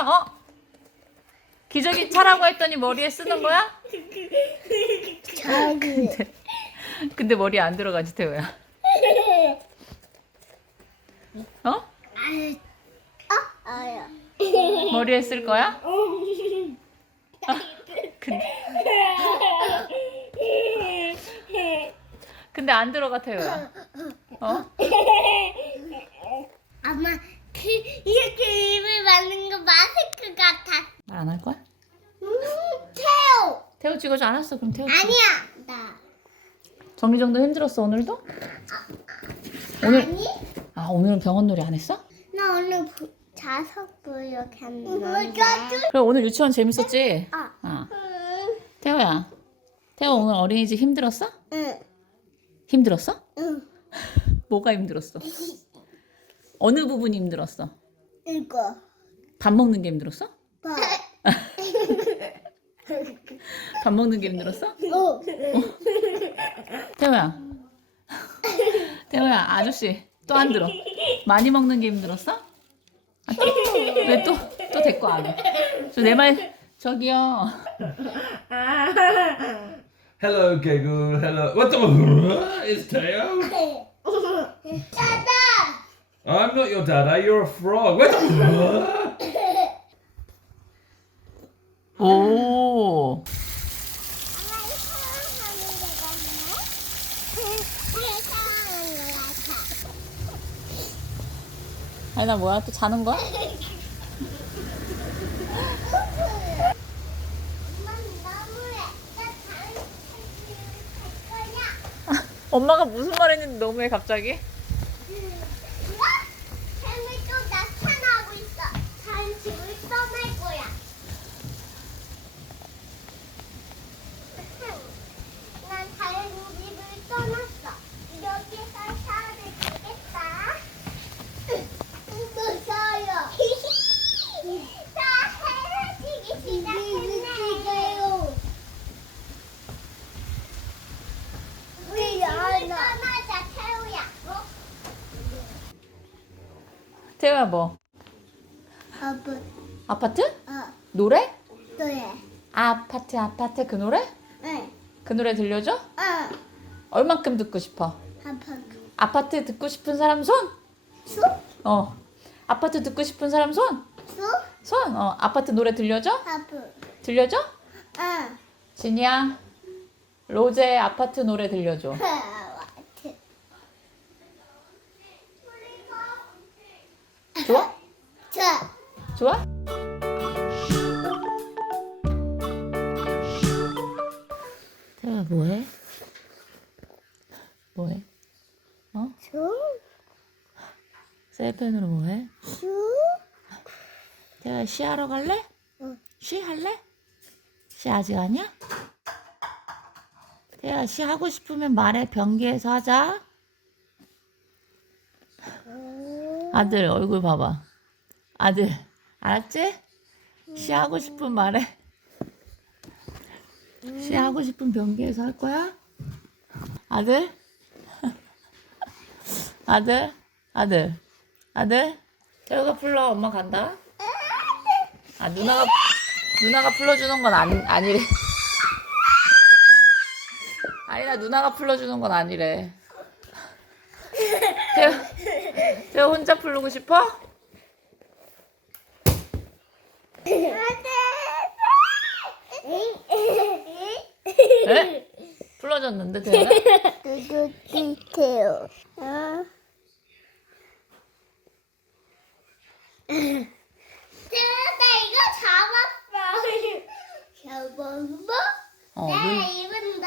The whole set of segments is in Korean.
어? 기저귀 차라고 했더니 머리에 쓰는 거야? 저기. 근데 머리에 안 들어가지 태호야. 어? 어? 아야. 머리에 쓸 거야? 아, 근데 근데 안 들어가 태호야. 어? 그, 이렇게 입을 맞는 거 마스크 같아. 말 안 할 거야? 음, 태우. 태호 찍어줘 알았어. 그럼 태호. 찍어. 아니야. 나. 정리정돈 힘들었어 오늘도? 오늘 아니? 아 오늘은 병원 놀이 안 했어? 나 오늘 부, 자석 보려고 했는데. 그래 오늘 유치원 재밌었지? 아. 어. 태호야. 태호 오늘 어린이집 힘들었어? 응. 힘들었어? 응. 뭐가 힘들었어? 어느 부분이 힘들었어? 이거. 밥 먹는 게 힘들었어? 봐. 밥 먹는 게 힘들었어? 어. 태호야. 태호야 아저씨 또 안 들어. 많이 먹는 게 힘들었어? 아, 왜또 또 데리고 안 해? 저 내 말 저기요. Hello, Giggle. Hello. What the? It's Teo. I'm not your dada. You're a frog. What the? 오. 아니 나 뭐야 또 자는 거야? 엄마가 무슨 말 했는데 너무해 갑자기? 뱀이 또 나타나고 있어. 다른 집을 떠날 거야. 난 다른 집을 떠났어. 여기서 살아도 되겠다. 무서워요. 다 헤어지기 시작했네. 우리 집을 떠나자, 태우야. 어? 태호야 뭐? 아빠, 아파트? 어, 노래? 그래. 아파트 아파트 그 노래? 응, 그 노래 들려줘? 어, 얼만큼 듣고 싶어? 아빠, 아파트 듣고 싶은 사람 손? 수? 어. 아파트 듣고 싶은 사람 손? 수? 손? 어. 아파트 노래 들려줘? 아빠, 들려줘? 응. 진이야. 로제 아파트 노래 들려줘. 와트. 좋아? 자, 좋아? 태아 뭐해? 뭐해? 어? 수? 셀펜으로 뭐해? 수? 태아 시하러 갈래? 응. 시 할래? 시 아직 아니야? 태아 시 하고 싶으면 말해 변기에서 하자. 아들 얼굴 봐봐. 아들 알았지? 시 하고 싶은 말해. 시 하고 싶은 변기에서 할 거야? 아들? 아들? 아들? 아들? 태우가 불러 엄마 간다. 아 누나가 누나가 불러주는 건 아니 아니래. 아니라 누나가 불러주는 건 아니래. 태우 태우 혼자 부르고 싶어? 에? 불러줬는데? 두두띠테요. 어? 나 이거 잡았어. 잡았어? 어, 내 눈, 입은 다.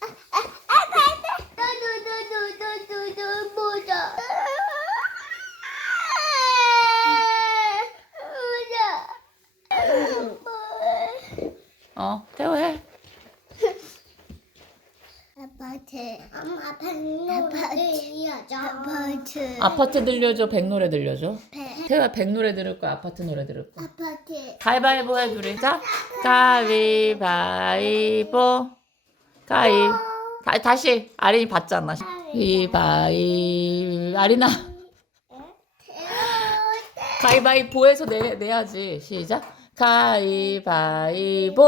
아, 아, 아, 발발. 두두두두두두두 보자. 보자. 어 태우 해. 아파트. 아파트. 아파트 들려줘, 백 노래 들려줘. 배. 태우가 백 노래 들을 거야, 아파트 노래 들을 거야. 아파트. 가위바위보 해 둘이 자 가위바위보 가위 다, 다시 아린이 봤잖아 가위바위 아린아 가위바위보에서 내, 내야지. 시작. 가위바위보.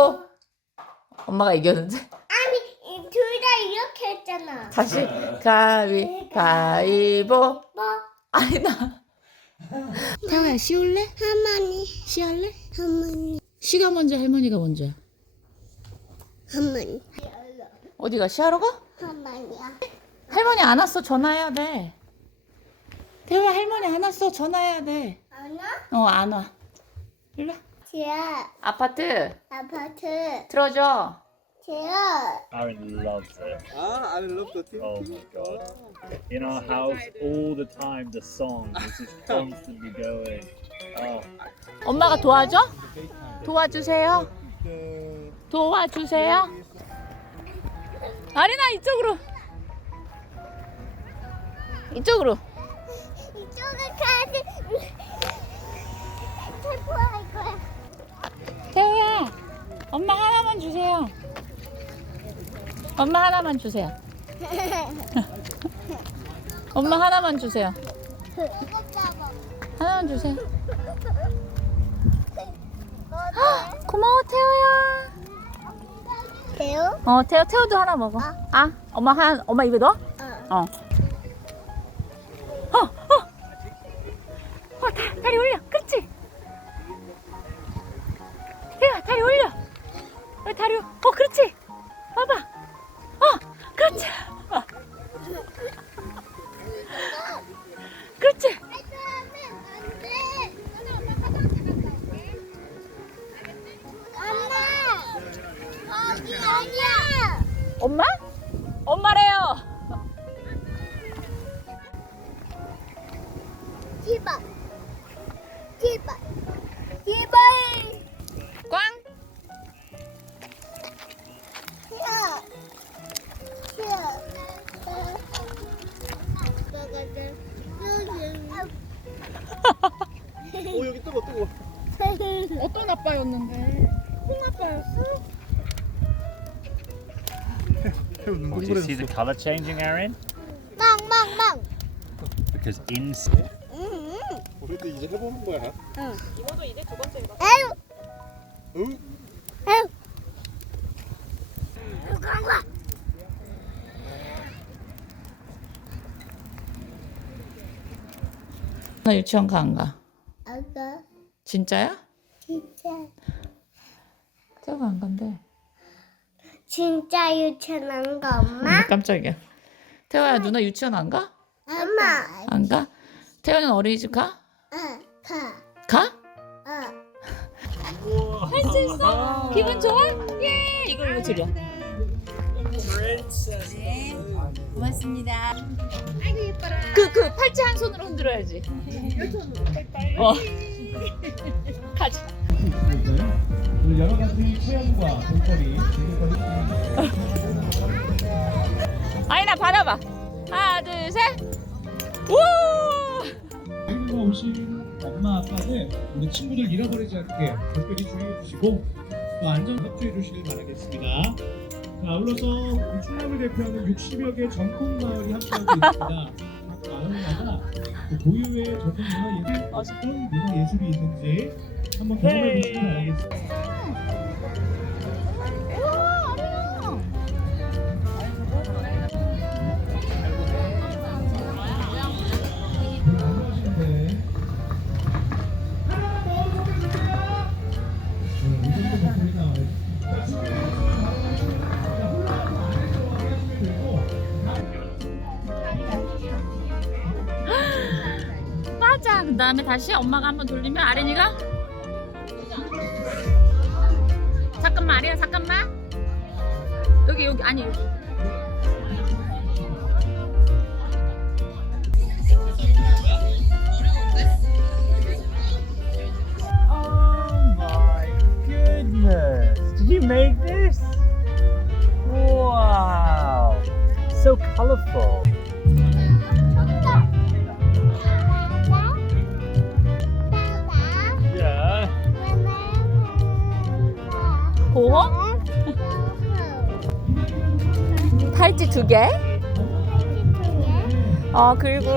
엄마가 이겼는데? 했잖아. 다시. 가위바위보. 뭐 아니, 나. 태호야, 쉬울래? 할머니 쉬할래? 할머니 쉬가 먼저, 할머니가 먼저야. 할머니 어디가? 쉬하러 가? 할머니야. 할머니 안 왔어. 전화해야 돼. 태호야, 할머니 안 왔어. 전화해야 돼. 안아? 어, 안 와. 일로 와. 지아 아파트 아파트 틀어줘. 지아 Aaron loves it. Ah, I love the thing. Oh my god. In our house, all the time, the song is just constantly going. Oh, 엄마가 도와줘? 도와주세요. 도와주세요. 아리나 이쪽으로. 이쪽으로. 이쪽에 가야지. 엄마 하나만 주세요. 엄마 하나만 주세요. 하나만 주세요. 뭐 고마워 태우야. 돼요? 어 태우 태우도 하나 먹어. 아, 엄마 한 엄마 입에 넣어? 어, do you see the color changing, Aaron? 망망망! Because in 응, 우리도 이제 해보는 거야. 응. 에휴! 응? 유치원 가 안 가? 아까 진짜야? 진짜 태우가 안 간대. 진짜 유치원 거 엄마? 깜짝이야. 태호야 누나 유치원 안 가? 엄마! 안 가? 태호는 어린이집 가? 응, 가. 가? 응. 할 수 있어? 기분 좋아? 예! 이거 이거 드려. 고맙습니다. 그, 그 팔찌 한 손으로 흔들어야지. 어. 가자. 오늘 여러 가지 체험과 볼거리, 즐길거리 아이나 받아봐. 하나, 둘, 셋. 우! 외국에 오신 엄마 아빠는 우리 친구들 잃어버리지 않게 특별히 주의해 주시고 또 안전 협조해 주시길 바라겠습니다. 자, 아울러서 우리 충남을 대표하는 60여 개 전통 마을이 함께하고 있습니다. 각 마을마다 그 고유의 전통 문화 예술, 어떤 문화 예술이 있는지 한번 경험해 소개해주세요. 네, 되고 맞아. 그 다음에 다시 엄마가 한번 돌리면 아린이가 잠깐만 아린아 잠깐만 여기 여기 아니 여기 Oh my goodness! Did you make this? Wow! So colorful. 오렌지 두 개. 어 그리고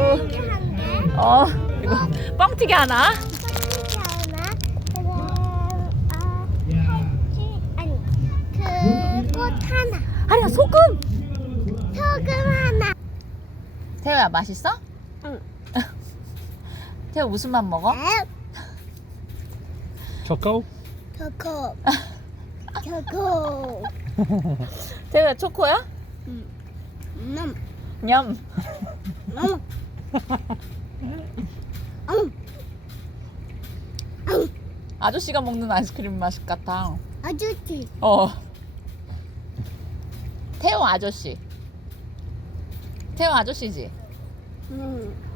어 그리고 뻥튀기 하나. 아니야 소금. 소금 하나. 태우야 맛있어? 응. 태우 무슨 맛 먹어? 초코. 초코. 초코. 태우야 초코야? 응. 냠. 음. 음. 아저씨가 먹는 아이스크림 맛 같아. 아저씨. 어. 태호 아저씨. 태호 아저씨지? 음.